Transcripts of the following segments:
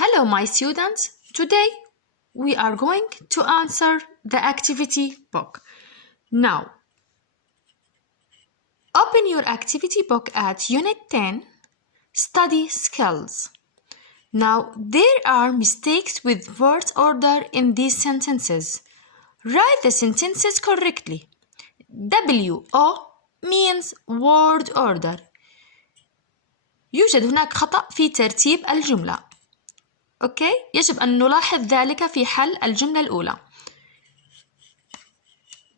Hello, my students. Today we are going to answer the activity book. Now, open your activity book at Unit 10, Study Skills. Now, there are mistakes with word order in these sentences. Write the sentences correctly. W-O means word order. يوجد هناك خطأ في ترتيب الجملة. أوكي؟ يجب أن نلاحظ ذلك في حل الجملة الأولى.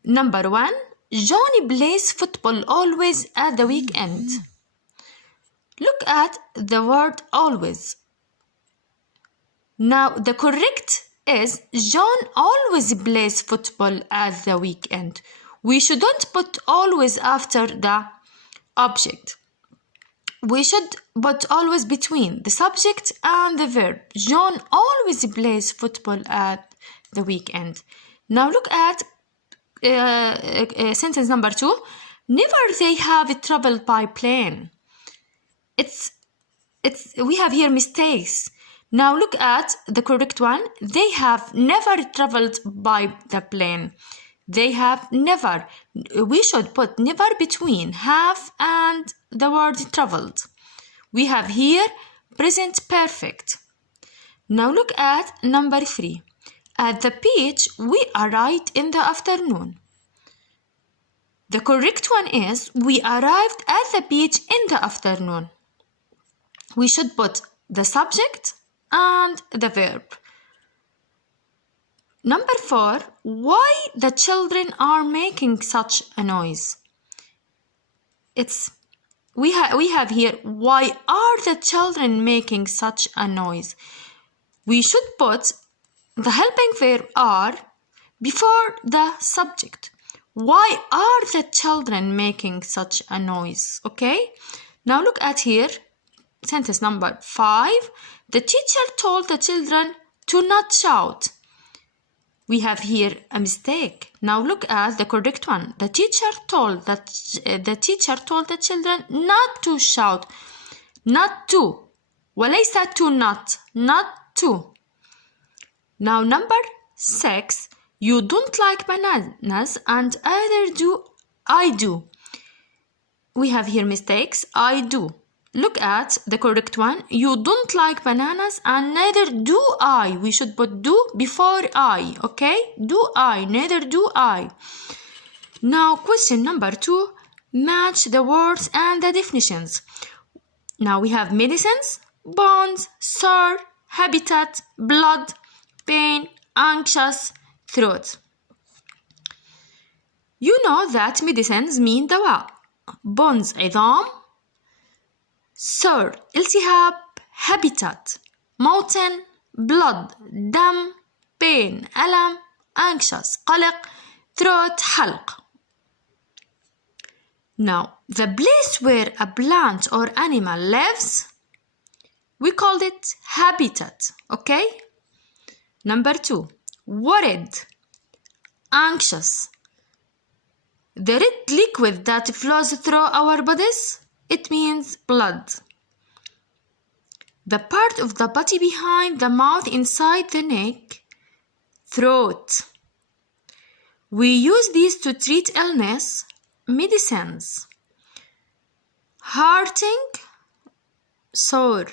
Number 1. Johnny plays football always at the weekend. Look at the word always. Now the correct is John always plays football at the weekend. We shouldn't put always after the object. We should put always between the subject and the verb. John always plays football at the weekend. Now look at sentence number 2. Never they have traveled by plane. We have here mistakes. Now look at the correct one. They have never traveled by the plane. They have never. We should put never between have and the word traveled. We have here present perfect. Now look at number 3. At the beach, we arrived in the afternoon. The correct one is we arrived at the beach in the afternoon. We should put the subject and the verb. Number 4. Why the children are making such a noise? We have here why are the children making such a noise? We should put the helping verb are before the subject. Why are the children making such a noise? Okay? Now look at here sentence number 5. The teacher told the children to not shout. We have here a mistake. Now look at the correct one. The teacher told the children not to shout. Not to. وليس to not. Not to. Now number 6. You don't like bananas and either do I do. We have here mistakes. I do. Look at the correct one. You don't like bananas and neither do I. We should put do before I. Okay? Do I. Neither do I. Now question number 2. Match the words and the definitions. Now we have medicines, bones, sore, habitat, blood, pain, anxious, throat. You know that medicines mean دواء. Bones عظام. sore التهاب. habitat موطن. blood دم. pain ألم. anxious قلق. throat حلق. Now the place where a plant or animal lives, we called it habitat. Okay? Number 2. Worried, anxious. The red liquid that flows through our bodies, it means blood. The part of the body behind the mouth inside the neck, throat. We use these to treat illness, medicines. Hurting, sore.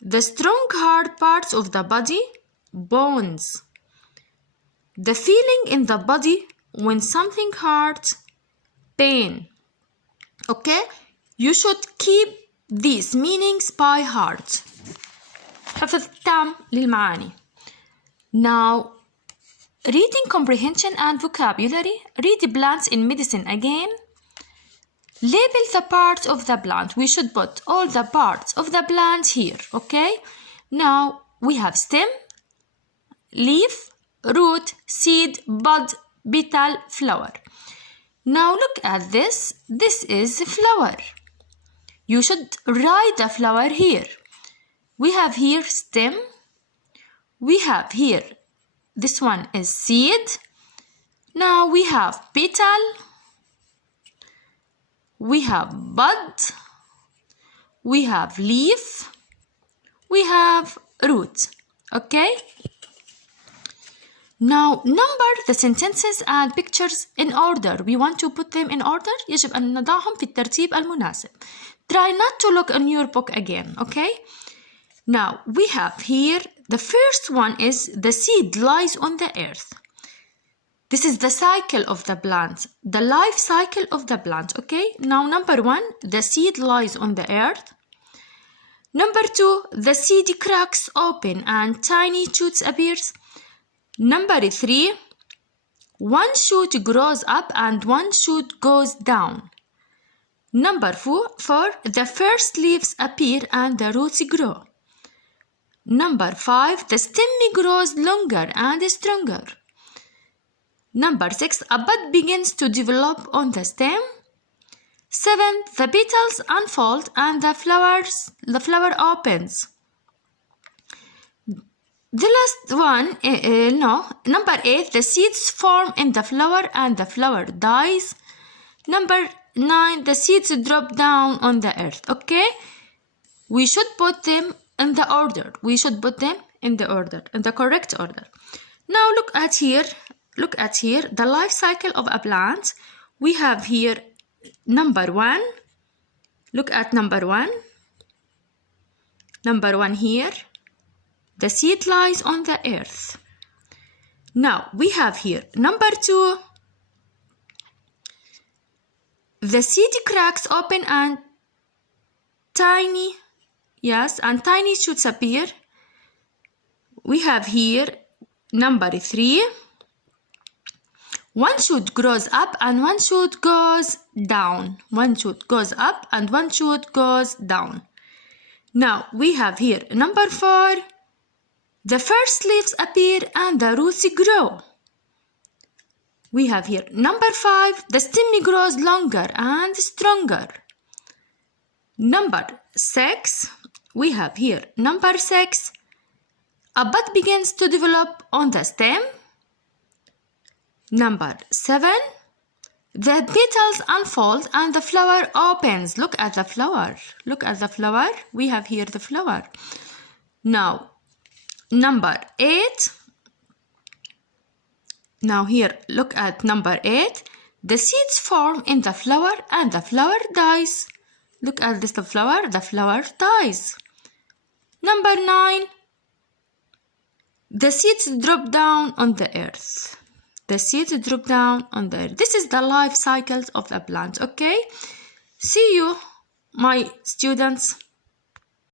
The strong hard parts of the body, bones. The feeling in the body when something hurts, pain. Okay? You should keep these meanings by heart. حفظ تام للمعاني. Now, reading comprehension and vocabulary. Read plants in medicine again. Label the parts of the plant. We should put all the parts of the plant here. Okay? Now, we have stem, leaf, root, seed, bud, petal, flower. Now look at this. This is flower. You should write the flower here. We have here stem. We have here, this one is seed. Now we have petal. We have bud. We have leaf. We we have root. Okay? Now number the sentences and pictures in order. We want to put them in order. يجب أن نضعهم في الترتيب المناسب. Try not to look in your book again. Okay? Now we have here the first one is the seed lies on the earth. This is the cycle of the plant, the life cycle of the plant. Okay? Now number one, the seed lies on the earth. Number two, the seed cracks open and tiny shoots appears. Number three, one shoot grows up and one shoot goes down. Number four, the first leaves appear and the roots grow. Number five, the stem grows longer and stronger. Number six, a bud begins to develop on the stem. 7, the petals unfold and the flower opens. The last one, number 8, the seeds form in the flower and the flower dies. Number 9, the seeds drop down on the earth. Okay? We should put them in the order. We should put them in the order, in the correct order. Now look at here, the life cycle of a plant. We have here number 1. Look at number 1. Number 1 here. The seed lies on the earth. Now we have here number 2. The seed cracks open and tiny shoots appear. We have here number 3. One shoot grows up and one shoot goes down. One shoot goes up and one shoot goes down. Now we have here number 4. The first leaves appear and the roots grow. We have here number 5. The stem grows longer and stronger. Number 6. We have here number 6. A bud begins to develop on the stem. Number 7. The petals unfold and the flower opens. Look at the flower. Look at the flower. We have here the flower. Now, number 8. Now here, look at number 8. The seeds form in the flower and the flower dies. Look at this, the flower dies. Number 9. The seeds drop down on the earth. The seeds drop down on the earth. This is the life cycles of the plant. Okay? See you, my students.